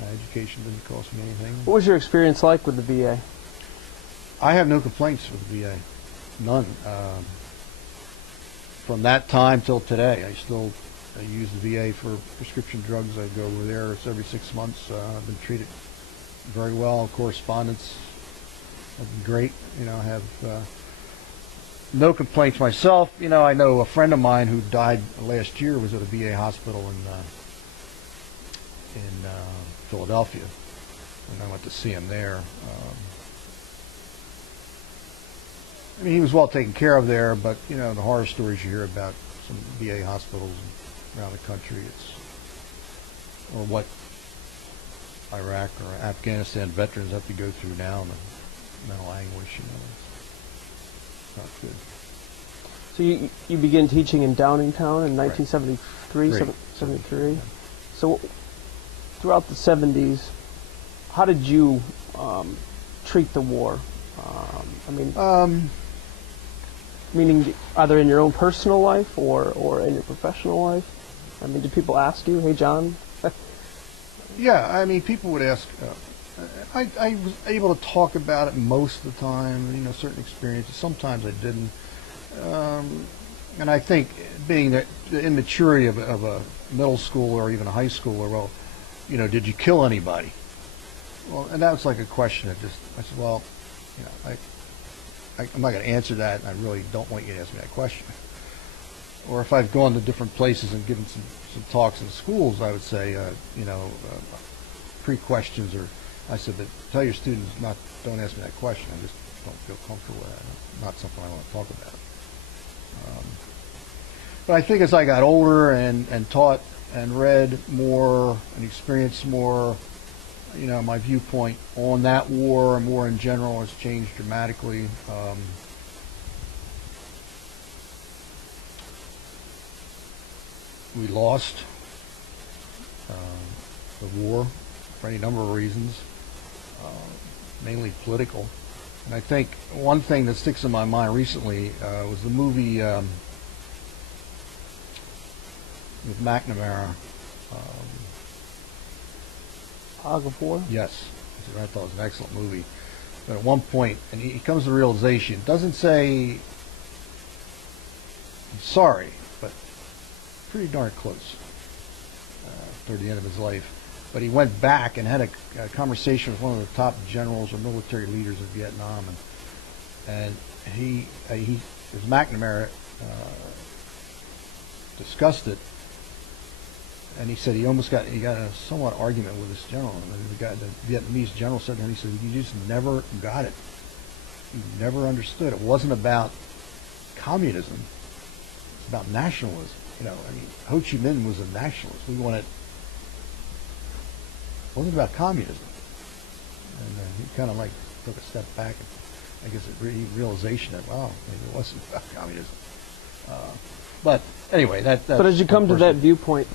My education didn't cost me anything. What was your experience like with the VA? I have no complaints with the VA, none. From that time till today, I use the VA for prescription drugs. I go over there every 6 months. I've been treated very well. Correspondence has been great. I have no complaints myself. I know a friend of mine who died last year was at a VA hospital in Philadelphia, and I went to see him there. He was well taken care of there, but the horror stories you hear about some VA hospitals around the country, or what Iraq or Afghanistan veterans have to go through now, and the mental anguish, it's not good. So you began teaching in Downingtown in 1973, Right. 73. So throughout the 70s, how did you treat the war? Meaning either in your own personal life or in your professional life? Did people ask you, hey, John? Yeah, people would ask. I was able to talk about it most of the time, certain experiences. Sometimes I didn't. And I think being the immaturity of a middle schooler or even a high schooler, well, did you kill anybody? Well, and that was like a question I said, well, I'm not going to answer that, and I really don't want you to ask me that question. Or if I've gone to different places and given some talks in schools, I would say, pre-questions, or I said that tell your students don't ask me that question. I just don't feel comfortable with that. Not something I want to talk about. But I think as I got older and taught and read more and experienced more, my viewpoint on that war and war in general has changed dramatically. We lost the war for any number of reasons, mainly political. And I think one thing that sticks in my mind recently was the movie with McNamara. Fog of War? Yes, I thought it was an excellent movie. But at one point, and he comes to the realization, it doesn't say I'm sorry, but pretty darn close toward the end of his life. But he went back and had a conversation with one of the top generals or military leaders of Vietnam, and he as McNamara discussed it, and he said he got a somewhat argument with this general, and the Vietnamese general said to him, he said, you just never got it. You never understood. It wasn't about communism. It's about nationalism. Ho Chi Minh was a nationalist. It wasn't about communism. And he kind of took a step back, and I guess realization that, wow, maybe it wasn't about communism. But anyway, that's But as you come to that viewpoint,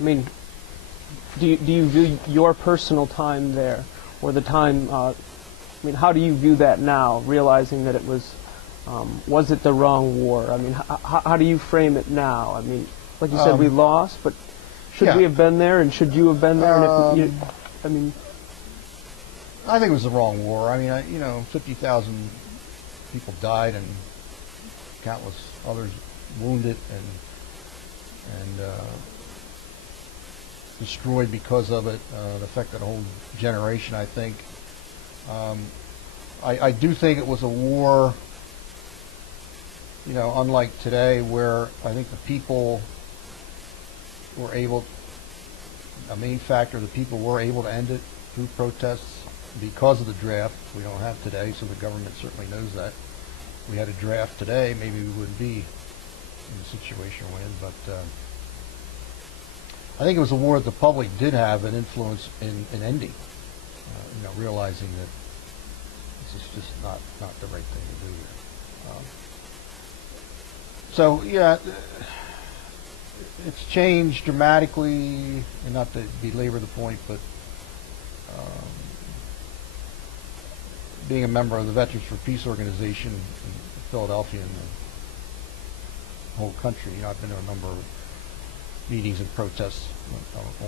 do you view your personal time there, or the time? How do you view that now, realizing that it was it the wrong war? How do you frame it now? Like you said, we lost, but should we have been there, and should you have been there? And I think it was the wrong war. 50,000 people died, and countless others wounded and destroyed because of it. It affected a whole generation, I think. I do think it was a war, unlike today, where I think the people were able, a main factor, the people were able to end it through protests because of the draft. We don't have today, so the government certainly knows that. If we had a draft today, maybe we wouldn't be in the situation we're in, but I think it was a war that the public did have an influence in ending, realizing that this is just not the right thing to do here. It's changed dramatically, and not to belabor the point, but being a member of the Veterans for Peace organization in Philadelphia and the whole country, I've been to a number of meetings and protests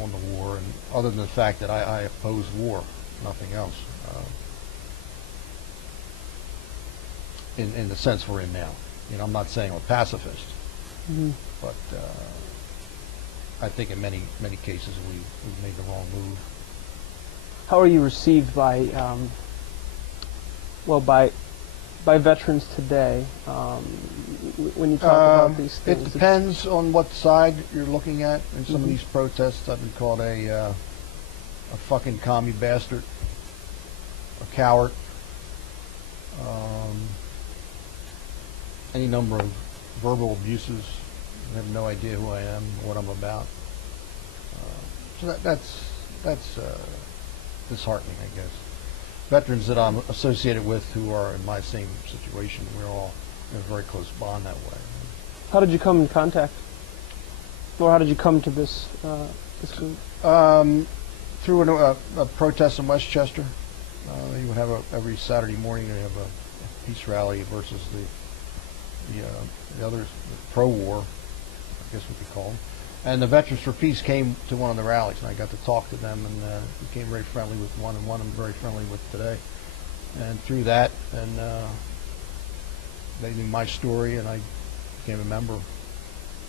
on the war, and other than the fact that I oppose war, nothing else. In the sense we're in now. I'm not saying I'm a pacifist, but I think in many cases we made the wrong move. How are you received by by veterans today when you talk about these things? It depends on what side you're looking at. In some of these protests, I've been called a fucking commie bastard, a coward, any number of verbal abuses. They have no idea who I am, what I'm about. So that's disheartening, I guess. Veterans that I'm associated with who are in my same situation, we're all in a very close bond that way. How did you come in contact, or how did you come to this group? Through a protest in Westchester. You would have every Saturday morning. You have a peace rally versus the others, pro-war, I guess we could call them. And the Veterans for Peace came to one of the rallies, and I got to talk to them, and became very friendly with one, and one I'm very friendly with today. And through that, and they knew my story, and I became a member.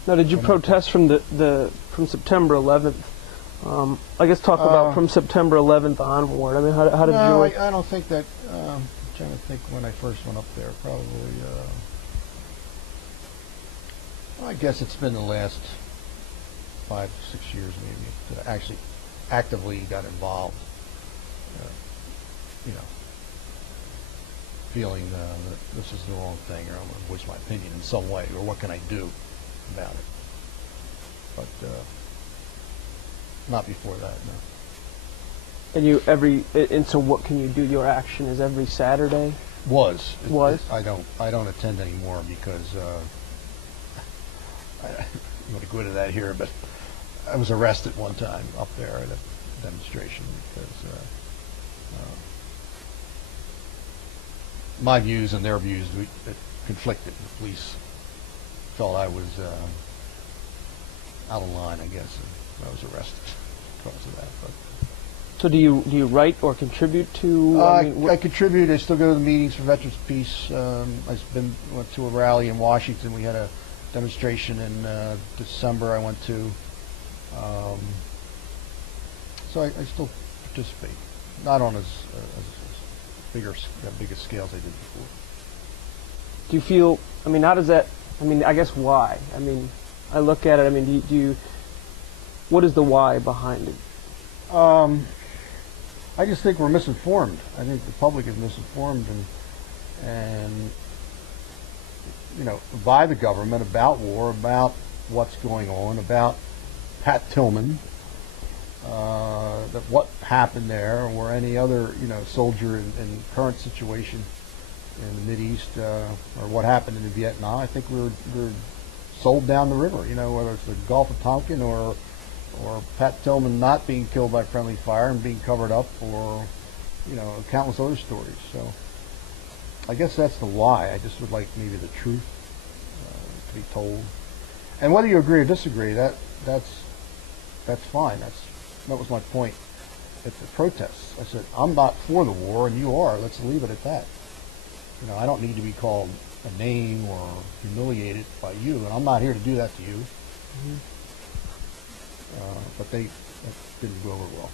Now, did you protest from from September 11th? I guess talk about from September 11th onward. I mean, how did no, you? I don't think that. I'm trying to think when I first went up there. Probably. I guess it's been the last 5, 6 years maybe that I actually actively got involved. Feeling that this is the wrong thing, or I'm going to voice my opinion in some way, or what can I do about it? But not before that, no. And so what can you do? Your action is every Saturday? I don't attend anymore because I'm going to go into that here, but I was arrested one time up there at a demonstration because my views and their views conflicted. The police felt I was out of line, I guess, and I was arrested because of that. But so do you write or contribute to? I contribute. I still go to the meetings for Veterans Peace. Went to a rally in Washington. We had a demonstration in December I went to. So I still participate, not on as biggest scale as I did before. Do you feel? I mean, how does that? I mean, I guess why? I mean, I look at it. I mean, do you? What is the why behind it? I just think we're misinformed. I think the public is misinformed, and by the government about war, about what's going on, about Pat Tillman, that what happened there, or any other soldier in current situation in the Mideast, or what happened in Vietnam. I think we're sold down the river. Whether it's the Gulf of Tonkin or Pat Tillman not being killed by friendly fire and being covered up, or countless other stories. So I guess that's the why. I just would like maybe the truth to be told, and whether you agree or disagree, that's fine. That was my point at the protests. I said, I'm not for the war, and you are. Let's leave it at that. I don't need to be called a name or humiliated by you, and I'm not here to do that to you. Mm-hmm. But that didn't go over well.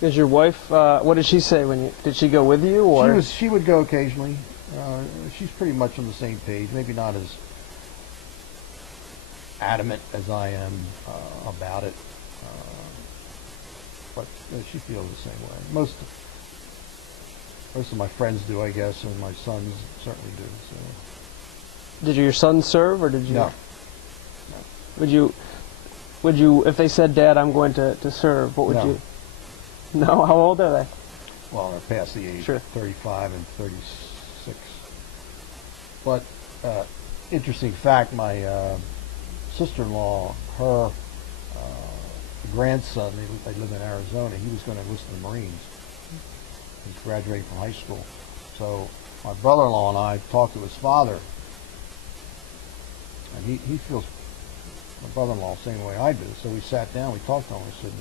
Is your wife? What did she say did she go with you, or she would go occasionally. She's pretty much on the same page. Maybe not as adamant as I am about it, but she feels the same way. Most of my friends do, I guess, and my sons certainly do. So. Did your sons serve, or did you? No. Would you, if they said, "Dad, I'm going to serve," what would you? No. How old are they? Well, they're past the age, sure. 35 and 36. But interesting fact, my sister-in-law, her grandson, they live in Arizona, he was going to enlist in the Marines. He's graduating from high school. So my brother-in-law and I talked to his father, and he feels my brother-in-law, same way I do. So we sat down, we talked to him. I said,